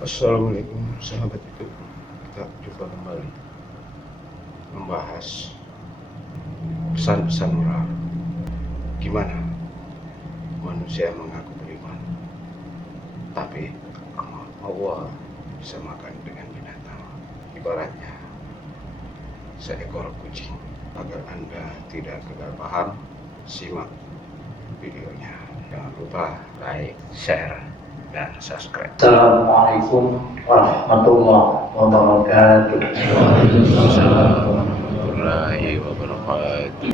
Assalamualaikum sahabat itu. Kita jumpa kembali membahas pesan-pesan moral. Gimana manusia mengaku beriman, tapi Allah bisa makan dengan binatang. Ibaratnya seekor kucing. Agar Anda tidak gagal paham, simak videonya. Jangan lupa like, share, dan subscribe. Assalamualaikum warahmatullahi wabarakatuh. Waalaikumsalam warahmatullahi wabarakatuh.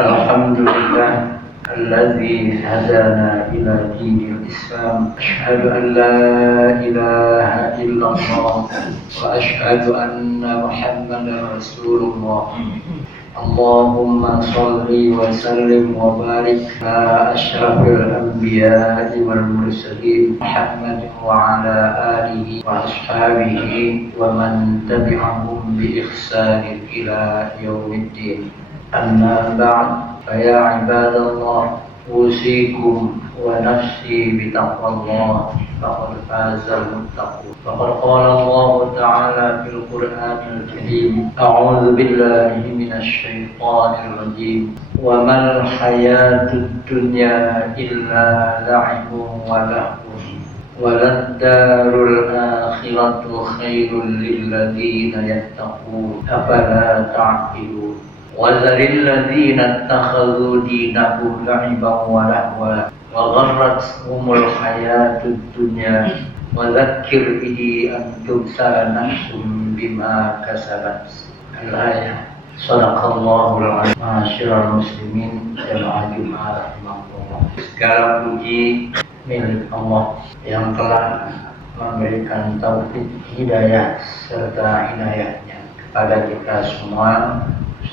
Alhamdulillah alladzi hadana ila dinil Islam. Asyhadu an la ilaha illallah wa asyhadu anna Muhammadar Rasulullah. Allahumma shalli wa sallim wa barik ala asyrafil anbiya'i wal mursalin Muhammad wa ala alihi wa ashabihi wa man tabi'ahum bi ihsanin ila yaumiddin. Amma ba'd, faya ibadallah, usikum wa nafsi bitaqwallah, faqad fazal muttaqun. Faqad qala Allah Ta'ala fil Qur'anil Karim, a'udzu billahi minasy syaithanir rajim. Wa mal hayatud dunya illa la'ibun wa lahwun. Waladdarul akhiratu khairul lilladzina yattaqun. Afala ta'qilun. وَذَرِ الَّذِينَ اتَّخَذُوا دِينَهُمْ لَعِبًا وَلَهْوًا وَغَرَّتْهُمُ الْحَيَاةُ الدُّنْيَا وَذَكِّرْ بِهِ أَن تُبْصَرَ نَفْسٌ بما كسبت. الآية. صدق الله العظيم. Ma'asyiral muslimin jamaah Jumat rahimakumullah. Segala puji milik Allah yang telah memberikan taufik, hidayah serta inayahnya kepada kita semua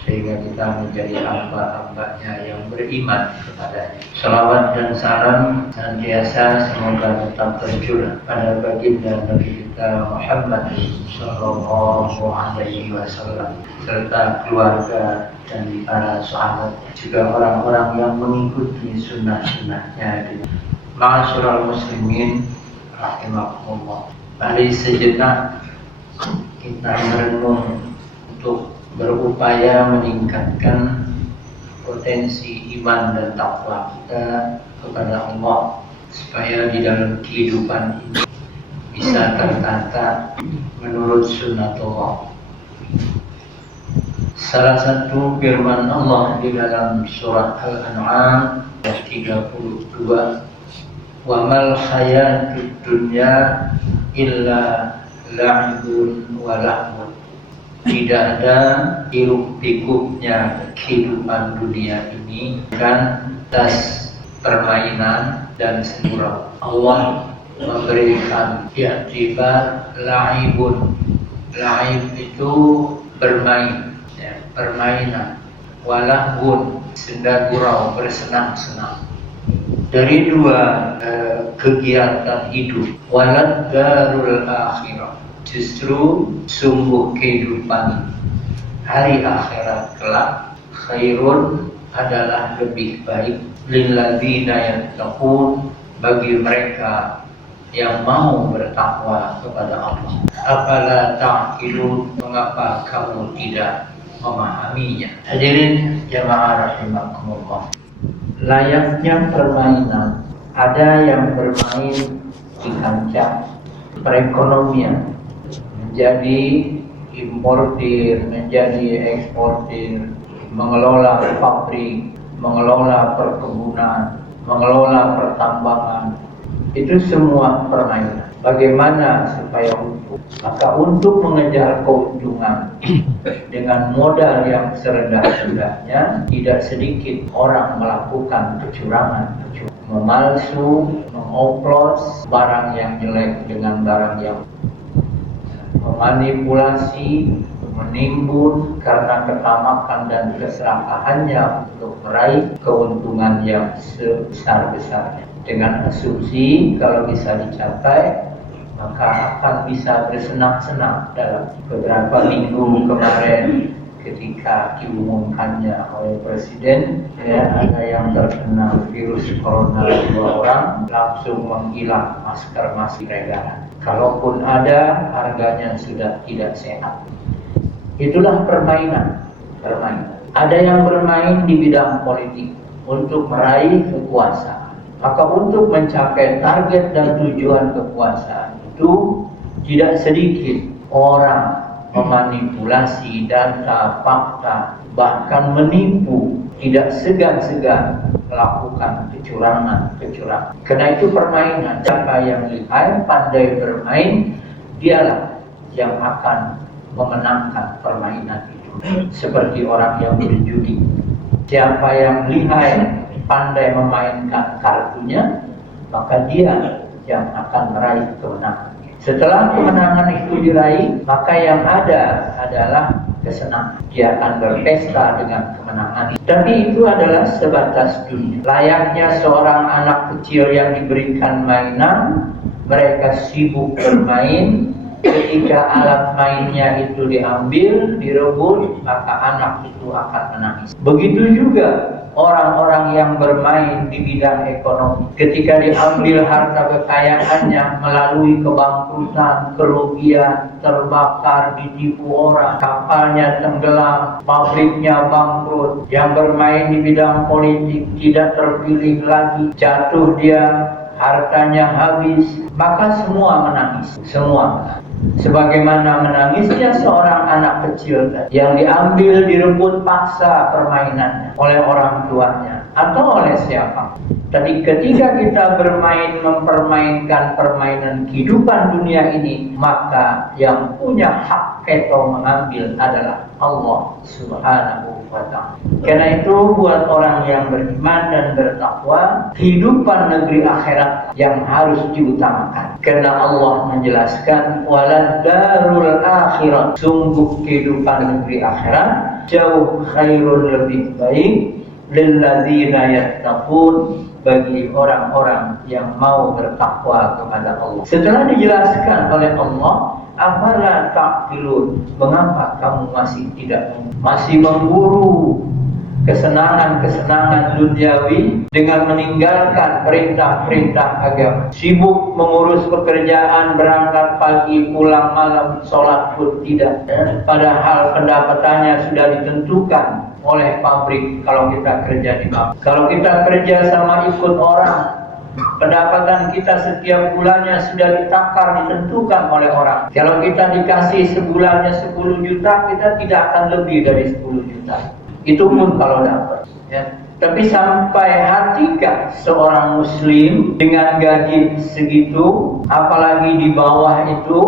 sehingga kita menjadi hamba-hambanya yang beriman kepadanya. Salawat dan salam senantiasa semoga tetap tercurah pada baginda Nabi kita Muhammad Sallallahu Alaihi Wasallam serta keluarga dan para sahabat, juga orang-orang yang mengikuti sunnah-sunnahnya. Ma'asyiral muslimin rahimakumullah. Mari sejenak kita merenung untuk berupaya meningkatkan potensi iman dan takwa kita kepada Allah supaya di dalam kehidupan ini bisa tertata menurut sunnatullah. Salah satu firman Allah di dalam surat Al-An'am ayat 32, "Wa mal hayatud dunya illa la'ibun wa lahwun." Tidak ada hiruk-pikuknya kehidupan dunia ini kan atas permainan dan senurau. Allah memberikan i'tibar la'ibun. La'ib itu bermain, ya, permainan. Walahun, senda gurau, bersenang-senang. Dari dua kegiatan hidup. Walad darul akhirah, justru sungguh kehidupan hari akhirat kelak khairun adalah lebih baik lilladzina yattaqun, bagi mereka yang mau bertakwa kepada Allah. Afala ta'qilun, mengapa kamu tidak memahaminya? Hadirin jamaah rahimakumullah. Layaknya permainan, ada yang bermain di kancah perekonomian, menjadi importir, menjadi eksportir, mengelola pabrik, mengelola perkebunan, mengelola pertambangan. Itu semua permainan. Bagaimana supaya untung? Maka untuk mengejar keuntungan dengan modal yang serendah-rendahnya, tidak sedikit orang melakukan kecurangan, memalsu, mengoplos barang yang jelek dengan barang yang memanipulasi, menimbun karena ketamakan dan keserakahannya untuk meraih keuntungan yang sebesar-besarnya. Dengan asumsi kalau bisa dicapai, maka akan bisa bersenang-senang. Dalam beberapa minggu kemarin ketika diumumkannya oleh Presiden, ya, ada yang terkena virus corona 2 orang, langsung menghilang masker peredaran. Kalaupun ada, harganya sudah tidak sehat. Itulah permainan. Ada yang bermain di bidang politik untuk meraih kekuasaan. Maka untuk mencapai target dan tujuan kekuasaan itu tidak sedikit orang memanipulasi data, fakta, bahkan menipu, tidak segan-segan melakukan kecurangan. Karena itu permainan. Siapa yang lihai, pandai bermain, dialah yang akan memenangkan permainan itu. Seperti orang yang berjudi. Siapa yang lihai, pandai memainkan kartunya, maka dia yang akan meraih kemenangan. Setelah kemenangan itu diraih, maka yang ada adalah kesenangan. Dia akan berpesta dengan kemenangan. Tapi itu adalah sebatas dunia. Layaknya seorang anak kecil yang diberikan mainan, mereka sibuk bermain. Ketika alat mainnya itu diambil, direbut, maka anak itu akan menangis. Begitu juga orang-orang yang bermain di bidang ekonomi. Ketika diambil harta kekayaannya melalui kebangkrutan, kerugian, terbakar, ditipu orang, kapalnya tenggelam, pabriknya bangkrut. Yang bermain di bidang politik tidak terpilih lagi, jatuh dia, hartanya habis, maka semua menangis. Sebagaimana menangisnya seorang anak kecil yang diambil, direbut paksa permainannya oleh orang tuanya atau oleh siapa. Tapi ketika kita bermain, mempermainkan permainan kehidupan dunia ini, maka yang punya hak atau mengambil adalah Allah Subhanahu wa ta'ala. Karena itu buat orang yang beriman dan bertakwa, kehidupan negeri akhirat yang harus diutamakan. Karena Allah menjelaskan walad darul akhirat, sungguh kehidupan negeri akhirat jauh khairun, lebih baik lilladzina yattaqun, bagi orang-orang yang mau bertakwa kepada Allah. Setelah dijelaskan oleh Allah, afala ta'qilun, mengapa kamu masih memburu kesenangan-kesenangan duniawi dengan meninggalkan perintah-perintah agama, sibuk mengurus pekerjaan, berangkat pagi pulang malam, sholat pun tidak, padahal pendapatannya sudah ditentukan oleh pabrik. Kalau kita kerja di pabrik, kalau kita kerja sama ikut orang, pendapatan kita setiap bulannya sudah ditakar, ditentukan oleh orang. Kalau kita dikasih sebulannya 10 juta, kita tidak akan lebih dari 10 juta. Itu pun kalau dapat, ya. Tapi sampai hatikah seorang muslim dengan gaji segitu, apalagi di bawah itu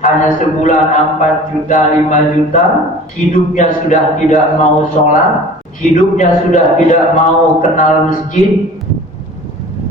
hanya sebulan 4 juta, 5 juta, hidupnya sudah tidak mau sholat, hidupnya sudah tidak mau kenal masjid,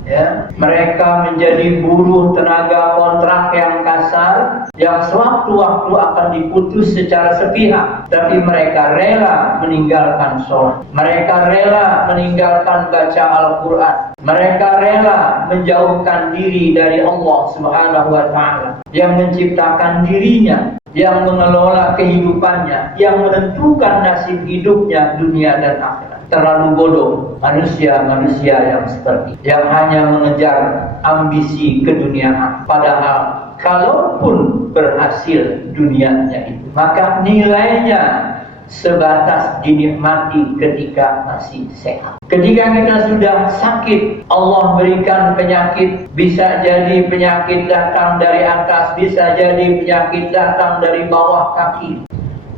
ya. Mereka menjadi buruh tenaga kontrak yang kasar, yang sewaktu-waktu akan diputus secara sepihak, tapi mereka rela meninggalkan sholat, mereka rela meninggalkan baca Al-Quran, mereka rela menjauhkan diri dari Allah Subhanahu wa ta'ala yang menciptakan dirinya, yang mengelola kehidupannya, yang menentukan nasib hidupnya dunia dan akhirat. Terlalu bodoh manusia-manusia yang seperti, yang hanya mengejar ambisi keduniaan. Padahal kalaupun berhasil dunianya itu, maka nilainya sebatas dinikmati ketika masih sehat. Ketika kita sudah sakit, Allah berikan penyakit, bisa jadi penyakit datang dari atas, bisa jadi penyakit datang dari bawah kaki.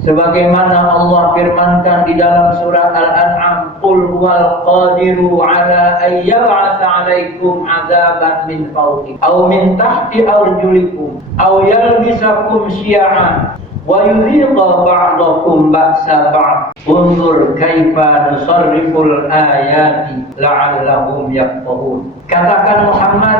Sebagaimana Allah firmankan di dalam surah Al-An'am, qul huwal qadiru ala an yab'atsa 'alaikum 'adzaban min fawqikum aw min tahti arjulikum aw yalbisakum syi'an wa yudhiqa ba'dakum ba'sa ba'd unzur kaifa nusarriful ayati la'allahum yafqahun. Katakan Muhammad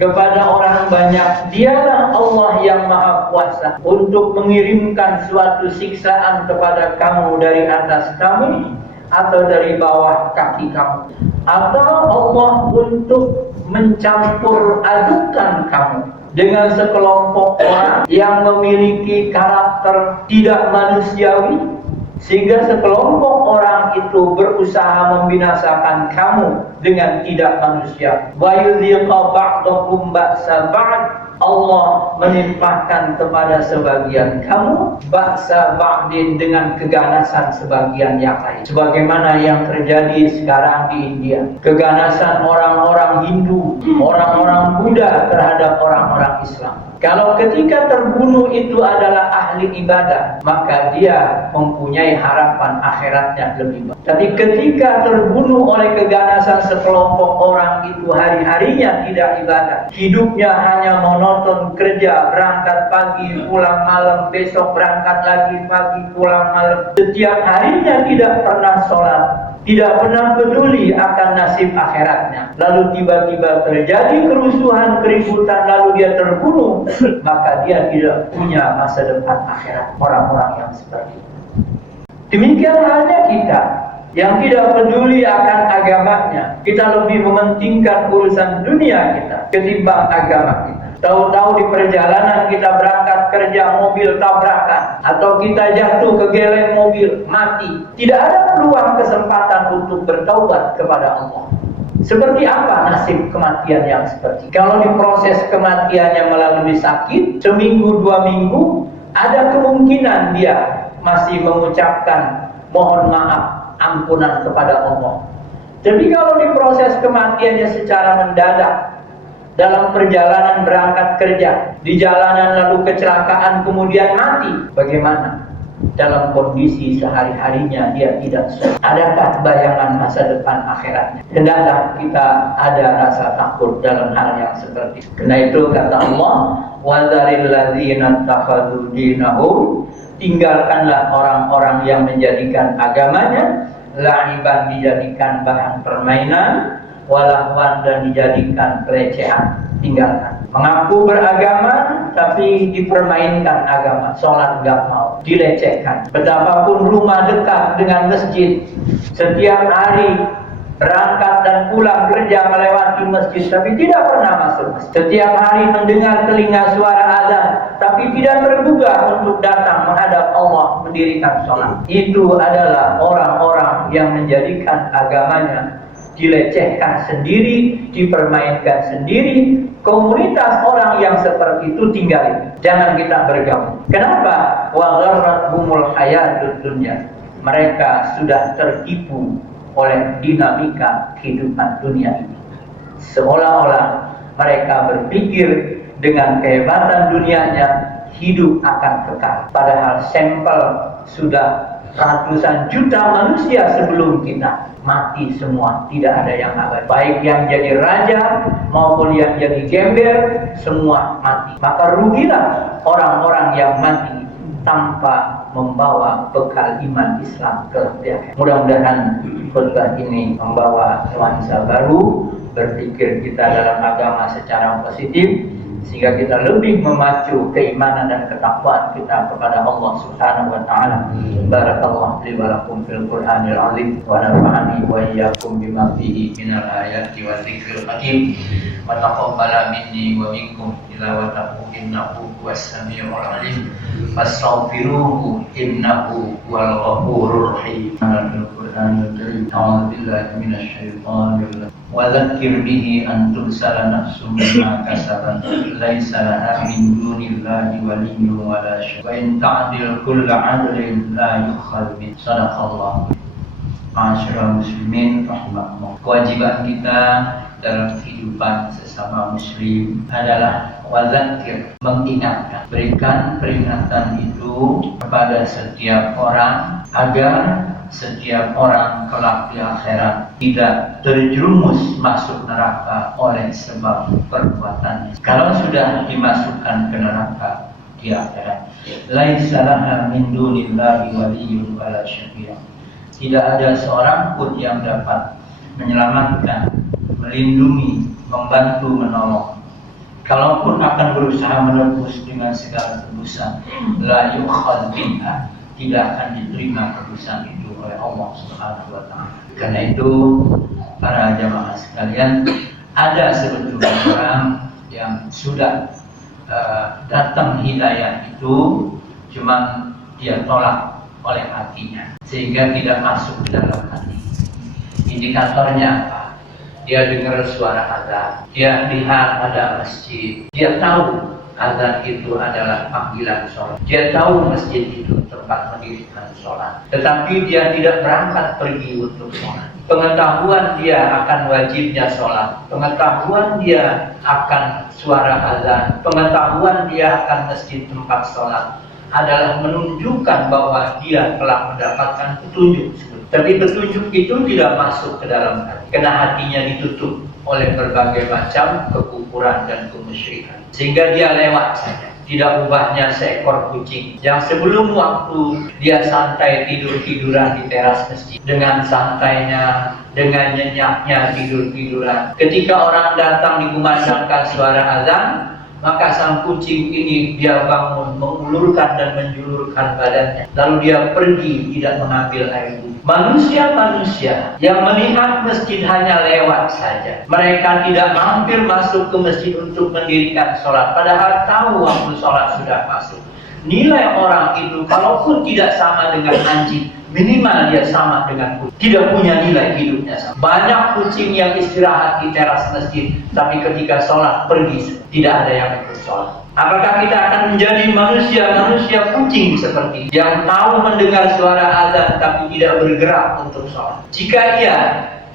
kepada orang banyak, dialah Allah yang maha kuasa untuk mengirimkan suatu siksaan kepada kamu dari atas kamu atau dari bawah kaki kamu, atau Allah untuk mencampur adukan kamu dengan sekelompok orang yang memiliki karakter tidak manusiawi, sehingga sekelompok orang itu berusaha membinasakan kamu dengan tidak manusia. Wa yudhiqa ba'dakum ba'sa ba'd, Allah menimpakan kepada sebagian kamu ba'sa ba'din, dengan keganasan sebagian yang lain. Sebagaimana yang terjadi sekarang di India, keganasan orang-orang Hindu, orang-orang Buddha terhadap orang-orang Islam. Kalau ketika terbunuh itu adalah ahli ibadah, maka dia mempunyai harapan akhiratnya lebih baik. Tapi ketika terbunuh oleh keganasan sekelompok orang itu, hari-harinya tidak ibadah, hidupnya hanya monoton kerja, berangkat pagi, pulang malam, besok berangkat lagi pagi, pulang malam, setiap harinya tidak pernah sholat, tidak pernah peduli akan nasib akhiratnya. Lalu tiba-tiba terjadi kerusuhan, keributan, lalu dia terbunuh, maka dia tidak punya masa depan akhirat. Orang-orang yang seperti itu. Demikian halnya kita yang tidak peduli akan agamanya. Kita lebih mementingkan urusan dunia kita ketimbang agama kita. Tahu-tahu di perjalanan kita berangkat kerja, mobil tabrakan, atau kita jatuh ke geleng mobil, mati. Tidak ada peluang kesempatan untuk bertaubat kepada Allah. Seperti apa nasib kematian yang seperti? Kalau diproses kematiannya melalui sakit, seminggu, 2 minggu, ada kemungkinan dia masih mengucapkan mohon maaf, ampunan kepada Allah. Tapi kalau diproses kematiannya secara mendadak, dalam perjalanan berangkat kerja, di jalanan lalu kecelakaan kemudian mati, bagaimana? Dalam kondisi sehari-harinya dia tidak sholat. Adakah bayangan masa depan akhiratnya? Hendaklah kita ada rasa takut dalam hal yang seperti itu. Karena itu kata Allah, وَذَرِ الَّذِينَ اتَّخَذُوا دِينَهُمْ tinggalkanlah orang-orang yang menjadikan agamanya la'iban, dijadikan bahan permainan, walahwan, dan dijadikan pelecehan. Tinggalkan. Mengaku beragama tapi dipermainkan agama, sholat nggak mau, dilecehkan. Betapapun rumah dekat dengan masjid, setiap hari berangkat dan pulang kerja melewati masjid tapi tidak pernah masuk. Setiap hari mendengar telinga suara azan tapi tidak tergugah untuk datang menghadap Allah mendirikan sholat. Itu adalah orang-orang yang menjadikan agamanya dilecehkan sendiri, dipermainkan sendiri. Komunitas orang yang seperti itu tinggalin. Jangan kita bergabung. Kenapa? Wa gharrathumul hayatud dunya. Mereka sudah tertipu oleh dinamika kehidupan dunia ini. Seolah-olah mereka berpikir dengan kehebatan dunianya hidup akan kekal. Padahal sampel sudah ratusan juta manusia sebelum kita mati semua, tidak ada yang abadi. Baik yang jadi raja maupun yang jadi gembel, semua mati. Maka rugilah orang-orang yang mati tanpa membawa bekal iman Islam ke dunia. Mudah-mudahan khutbah ini membawa nuansa baru, berpikir kita dalam agama secara positif, sehingga kita lebih memacu keimanan dan ketakwaan kita kepada Allah Subhanahu wa taala. Barakallahu li wa lakum fil Qur'anil azim wa nafa'ani wa iyyakum bima fihi minal ayati wa dzikril hakim. Wa taqabbala minni wa minkum tilawatahu innahu huwas samiul alim. Fastaghfiruhu innahu huwal ghafurur rahim. Al-Qur'anul Karim. A'udzu billahi minasy syaithanir rajim. Wa dzakir bihi an tursala nafsum bima kasabat laisa laha min dunillahi waliyyun wa la syai'. Wa in ta'dil kullu 'adlin la yukhal bi. Shadaqallah. Ma'asyiral muslimin rahimakumullah. Kewajiban kita dalam kehidupan sesama muslim adalah wadzakir, mengingatkan, berikan peringatan itu kepada setiap orang agar setiap orang kelak di akhirat tidak terjerumus masuk neraka oleh sebab perbuatannya. Kalau sudah dimasukkan ke neraka di akhirat, laisa laha min dunillahi waliyyun wala syafi'. Tidak ada seorang pun yang dapat menyelamatkan, melindungi, membantu, menolong. Kalaupun akan berusaha menebus dengan segala tebusan, la yukhal minha, tidak akan diterima tebusan itu oleh Allah Subhanahu wa taala. Karena itu para jamaah sekalian, ada sebetulnya orang yang sudah datang hidayah itu, cuma dia tolak oleh hatinya sehingga tidak masuk ke dalam hati. Indikatornya apa? Dia dengar suara azan, dia lihat ada masjid, dia tahu azan itu adalah panggilan sholat, dia tahu masjid itu tempat mendirikan sholat, tetapi dia tidak berangkat pergi untuk sholat. Pengetahuan dia akan wajibnya sholat, pengetahuan dia akan suara azan, pengetahuan dia akan masjid tempat sholat adalah menunjukkan bahwa dia telah mendapatkan petunjuk. Tapi petunjuk itu tidak masuk ke dalam hati, karena hatinya ditutup oleh berbagai macam kekufuran dan kemusyrikan, sehingga dia lewat saja. Tidak ubahnya seekor kucing yang sebelum waktu dia santai tidur-tiduran di teras masjid, dengan santainya, dengan nyenyaknya tidur-tiduran. Ketika orang datang dikumandangkan suara azan, maka sang kucing ini dia bangun, mengulurkan dan menjulurkan badannya, lalu dia pergi tidak mengambil air wudhu. Manusia-manusia yang melihat masjid hanya lewat saja, mereka tidak mampir masuk ke masjid untuk mendirikan sholat, padahal tahu waktu sholat sudah masuk. Nilai orang itu kalaupun tidak sama dengan anjing, minimal dia sama dengan kucing, tidak punya nilai hidupnya sama. Banyak kucing yang istirahat di teras masjid, tapi ketika sholat pergi, tidak ada yang ikut sholat. Apakah kita akan menjadi manusia kucing seperti ini, yang tahu mendengar suara azan tapi tidak bergerak untuk sholat? Jika iya,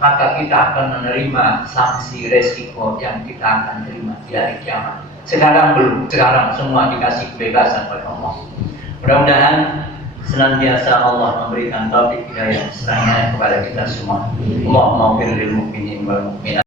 maka kita akan menerima sanksi resiko yang kita akan terima di hari kiamat. Sekarang belum, sekarang semua dikasih kebebasan oleh Allah. Mudah-mudahan senantiasa Allah memberikan taufik hidayah serta kepada kita semua. Allahumma ighfir lil mu'minin wal mu'minat.